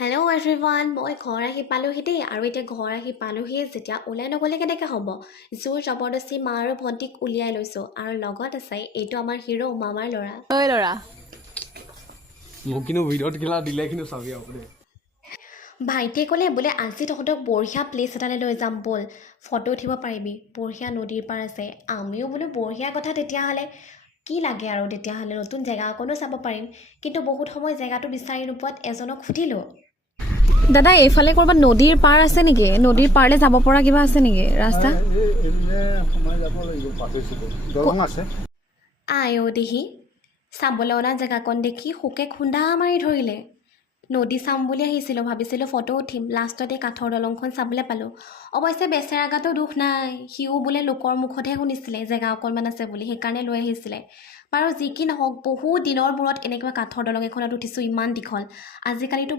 hello' everyone মই ঘৰ আহি পালোহি দেই আৰু এতিয়া ঘৰ আহি পালোহি যেতিয়া ওলাই নগ'লে কেনেকৈ হ'ব জোৰ জবৰদস্তি মা আৰু ভণ্টিক উলিয়াই লৈছোঁ আৰু লগত আছে এইটো আমাৰ হিৰো মামাৰ ল'ৰা ঐ ল'ৰা মোক কিন্তু ভিডিঅ'ত কিলা দিলে কিন্তু চাবি আৰু দেই ভাইটিয়ে ক'লে বোলে আজি তহঁতক বঢ়িয়া প্লেচ এটালৈ লৈ যাম ব'ল ফটো উঠিব পাৰিবি বঢ়িয়া নদীৰ পাৰ আছে আমিও বোলো বঢ়িয়া কথা তেতিয়াহ'লে কি লাগে আৰু তেতিয়াহ'লে নতুন জেগা অকণো চাব পাৰিম কিন্তু বহুত সময় জেগাটো বিচাৰি নোপোৱাত এজনক সুধিলোঁ দাদা এইফালে ক'ৰবাত নদীৰ পাৰ আছে নেকি নদীৰ পাৰলৈ যাব পৰা কিবা আছে নেকি ৰাস্তা আই অ' দেহি চাবলৈ অনা জেগাকণ দেখি শোকে খুন্দা মাৰি ধৰিলে নদী চাম বুলি আহিছিলোঁ ভাবিছিলোঁ ফটো উঠিম লাষ্টতে কাঠৰ দলংখন চাবলৈ পালোঁ অৱশ্যে বেচেৰা গাতো দুখ নাই সিও বোলে লোকৰ মুখতহে শুনিছিলে জেগা অকণমান আছে বুলি সেইকাৰণে লৈ আহিছিলে বাৰু যি কি নহওক বহুত দিনৰ মূৰত এনেকুৱা কাঠৰ দলং এখনত উঠিছোঁ ইমান দীঘল আজিকালিতো